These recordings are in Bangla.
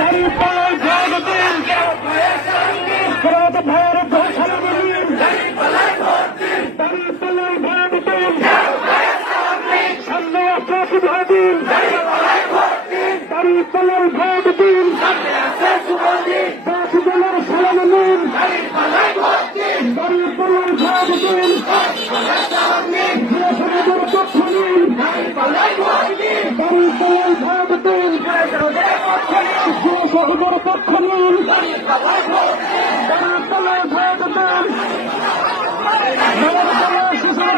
দাঁড়িপাল্লায় ভোট দিন, ভাইয়ের ঘোষণা দিন, দাঁড়িপাল্লায় ভোট দিন, সামনে আসে শুভদিন, দাঁড়িপাল্লায় ভোট দিন, দেশ দলের সালাম নিন, দাঁড়িপাল্লায় ভোট দিন, সমাজের পক্ষ নিন, দাঁড়িপাল্লায় ভোট দিন, শহীদের পক্ষ নিন, দাঁড়িপাল্লায় ভোট দিন, শিশুর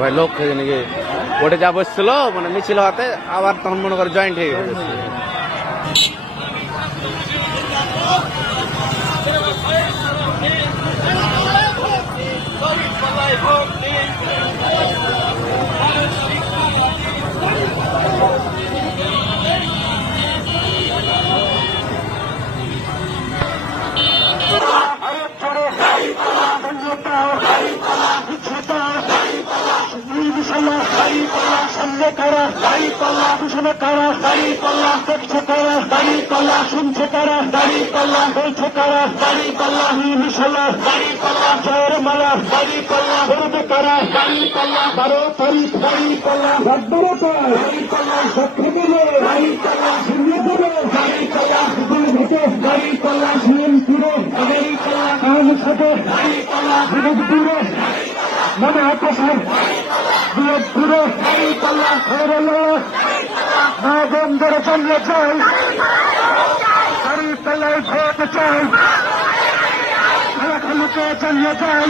ভাই লোক থেকে নাকি ওটা যা বসছিল মানে মিছিল হওয়াতে আবার তখন মনে করে জয়েন্ট হয়ে গেছে। সামনে কারা, দাঁড়িপাল্লা পিছনে কারা, দাঁড়িপাল্লা দেখছে কারা, দাঁড়িপাল্লা শুনছে কারা, দাঁড়িপাল্লা বলছে কারা, দাঁড়িপাল্লা মিশালা, দাঁড়িপাল্লা জয়ের মালা, দাঁড়িপাল্লা করবে কারা, দাঁড়িপাল্লা 12 তারিখ, দাঁড়িপাল্লা ভাগ্যরে পায়, দাঁড়িপাল্লা সাক্ষী দেবে, দাঁড়িপাল্লা শুনিয়ে দেবে, দাঁড়িপাল্লা সুদূর ঘটে, দাঁড়িপাল্লা সিএম ফিরে, দাঁড়িপাল্লা কাজ সাথে, দাঁড়িপাল্লা বিরোধ দূরে, মনে আকাশের বিরোধ দূরে, দাঁড়িপাল্লা মা বন্ধের জন্য চাই, দাঁড়িপাল্লায় ভোট চাই, খেলাখেলুকে জানিয়ে চাই,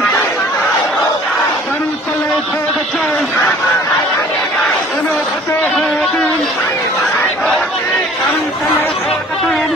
দাঁড়িপাল্লায় ভোট চাই, ভোটে হয়ে দিন, দাঁড়িপাল্লায় ভোট দিন।